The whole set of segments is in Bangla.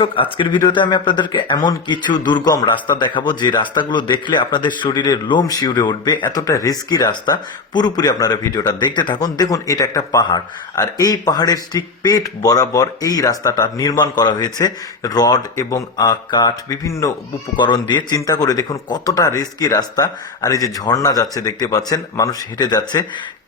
দর্শক, আজকের ভিডিওতে আমি আপনাদেরকে এমন কিছু দুর্গম রাস্তা দেখাবো যে রাস্তাগুলো দেখলে আপনাদের শরীরের লোম শিউরে উঠবে। এতটা রিস্কি রাস্তা, পুরোপুরি আপনারা ভিডিওটা দেখতে থাকুন। দেখুন, এটা একটা পাহাড়, আর এই পাহাড়ের ঠিক পেট বরাবর এই রাস্তাটা নির্মাণ করা হয়েছে রড এবং কাঠ, বিভিন্ন উপকরণ দিয়ে। চিন্তা করে দেখুন কতটা রিস্কি রাস্তা। আর এই যে ঝর্ণা যাচ্ছে দেখতে পাচ্ছেন, মানুষ হেঁটে যাচ্ছে।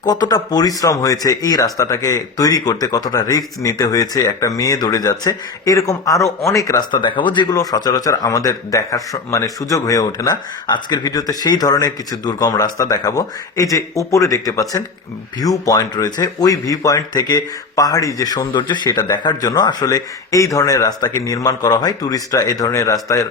কতটা পরিশ্রম হয়েছে এই রাস্তাটাকে তৈরি করতে, কতটা রিস্ক নিতে হয়েছে। একটা মেয়ে দৌড়ে যাচ্ছে। এরকম আরো অনেক রাস্তা দেখাবো যেগুলো সচরাচর আমাদের দেখার সুযোগ হয়ে ওঠে না। আজকের ভিডিওতে সেই ধরনের কিছু দুর্গম রাস্তা দেখাবো। এই যে উপরে দেখতে পাচ্ছেন ভিউ পয়েন্ট রয়েছে, ওই ভিউ পয়েন্ট থেকে পাহাড়ি যে সৌন্দর্য সেটা দেখার জন্য আসলে এই ধরনের রাস্তাকে নির্মাণ করা হয়। টুরিস্টরা এই ধরনের রাস্তায়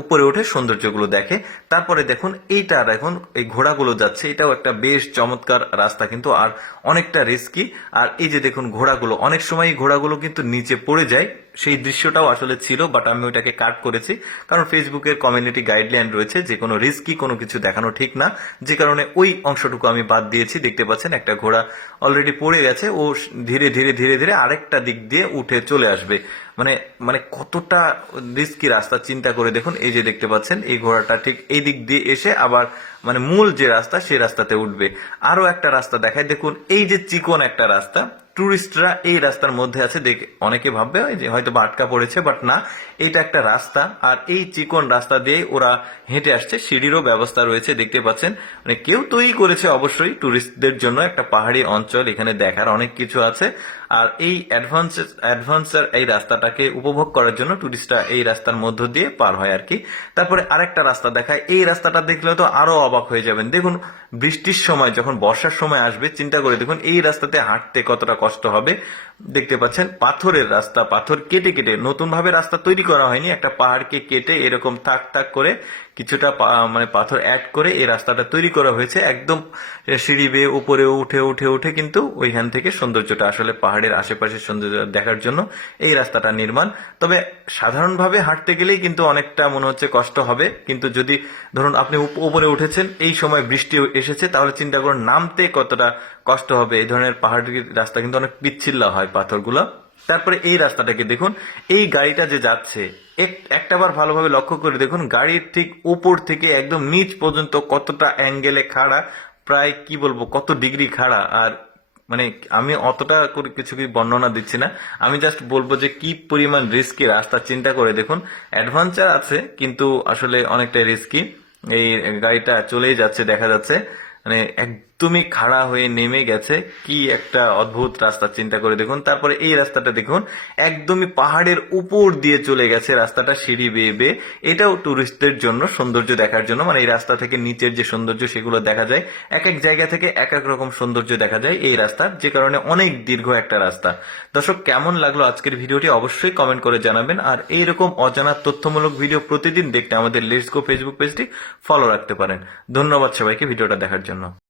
উপরে উঠে সৌন্দর্যগুলো দেখে। তারপরে দেখুন এইটা, এখন এই ঘোড়াগুলো যাচ্ছে, এটাও একটা বেশ চমৎকার রাস্তা কিন্তু, আর অনেকটা রিস্কি। আর এই যে দেখুন ঘোড়াগুলো, অনেক সময় ঘোড়াগুলো কিন্তু নিচে পড়ে যায়। সেই দৃশ্যটাও আসলে ছিল, বাট আমি ওইটাকে কাট করেছি, কারণ ফেসবুকের কমিউনিটি গাইডলাইন রয়েছে যে কোনো রিস্কি কোনো কিছু দেখানো ঠিক না, যে কারণে ওই অংশটুকু আমি বাদ দিয়েছি। দেখতে পাচ্ছেন একটা ঘোড়া অলরেডি পড়ে গেছে, ও ধীরে ধীরে ধীরে ধীরে আরেকটা দিক দিয়ে উঠে চলে আসবে। মানে মানে কতটা রিস্কি রাস্তা চিন্তা করে দেখুন। এই যে দেখতে পাচ্ছেন এই ঘোড়াটা ঠিক এই দিক দিয়ে এসে আবার মূল যে রাস্তা সেই রাস্তাতে উঠবে। আরো একটা রাস্তা দেখায়, দেখুন এই যে চিকন একটা রাস্তা, টুরিস্টরা এই রাস্তার মধ্যে আছে দেখে অনেকে ভাববে যে হয়তো বা আটকা পড়েছে, বাট না, এটা একটা রাস্তা। আর এই চিকন রাস্তা দিয়ে ওরা হেঁটে আসছে, সিঁড়িরও ব্যবস্থা রয়েছে দেখতে পাচ্ছেন। কেউ তৈরি করেছে অবশ্যই টুরিস্টদের জন্য। একটা পাহাড়ি অঞ্চল, এখানে দেখার অনেক কিছু আছে। আর এই অ্যাডভেঞ্চার এই রাস্তাটাকে উপভোগ করার জন্য টুরিস্টরা এই রাস্তার মধ্য দিয়ে পার হয় আর কি। তারপরে আরেকটা রাস্তা দেখায়, এই রাস্তাটা দেখলে তো আরো অবাক হয়ে যাবেন। দেখুন বৃষ্টির সময়, যখন বর্ষার সময় আসবে, চিন্তা করে দেখুন এই রাস্তাতে হাঁটতে কতটা কষ্ট হবে। দেখতে পাচ্ছেন পাথরের রাস্তা, পাথর কেটে কেটে, নতুন ভাবে রাস্তা তৈরি করা হয়নি, একটা পাহাড়কে কেটে এরকম থাক থাক করে কিছুটা পাথর অ্যাড করে এই রাস্তাটা তৈরি করা হয়েছে। একদম সিঁড়ি বেয়ে উপরে উঠে উঠে উঠে কিন্তু ওইখান থেকে সৌন্দর্যটা, আসলে পাহাড়ের আশেপাশের সৌন্দর্য দেখার জন্য এই রাস্তাটা নির্মাণ। তবে সাধারণভাবে হাঁটতে গেলেই কিন্তু অনেকটা মনে হচ্ছে কষ্ট হবে, কিন্তু যদি ধরুন আপনি উপরে উঠেছেন, এই সময় বৃষ্টি এসেছে, তাহলে চিন্তা করুন নামতে কতটা কষ্ট হবে। এই ধরনের পাহাড়ি রাস্তা কিন্তু অনেক পিচ্ছিল্লা হয় পাথরগুলো। তারপরে এই রাস্তাটাকে দেখুন, এই গাড়িটা যে যাচ্ছে, একটাবার ভালোভাবে লক্ষ্য করে দেখুন গাড়ির ঠিক উপর থেকে একদম নিচ পর্যন্ত কতটা অ্যাঙ্গেলে খাড়া, প্রায় কি বলবো কত ডিগ্রি খাড়া। আর আমি অতটা করে কিছু বর্ণনা দিচ্ছি না, আমি জাস্ট বলবো যে কি পরিমাণ রিস্কি রাস্তা। চিন্তা করে দেখুন, অ্যাডভেঞ্চার আছে কিন্তু আসলে অনেকটা রিস্কি। এই গাড়িটা চলেই যাচ্ছে, দেখা যাচ্ছে একদমই খাড়া হয়ে নেমে গেছে। কি একটা অদ্ভুত রাস্তা, চিন্তা করে দেখুন। তারপরে এই রাস্তাটা দেখুন, একদমই পাহাড়ের উপর দিয়ে চলে গেছে রাস্তাটা, সিঁড়ি বেয়ে বেয়ে। এটাও টুরিস্টদের জন্য, সৌন্দর্য দেখার জন্য। এই রাস্তা থেকে নিচের যে সৌন্দর্য সেগুলো দেখা যায়। এক এক জায়গা থেকে এক এক রকম সৌন্দর্য দেখা যায় এই রাস্তার, যে কারণে অনেক দীর্ঘ একটা রাস্তা। দর্শক, কেমন লাগলো আজকের ভিডিওটি অবশ্যই কমেন্ট করে জানাবেন। আর এইরকম অজানা তথ্যমূলক ভিডিও প্রতিদিন দেখতে আমাদের লেটস গো ফেসবুক পেজটি ফলো রাখতে পারেন। ধন্যবাদ সবাইকে ভিডিওটা দেখার জন্য।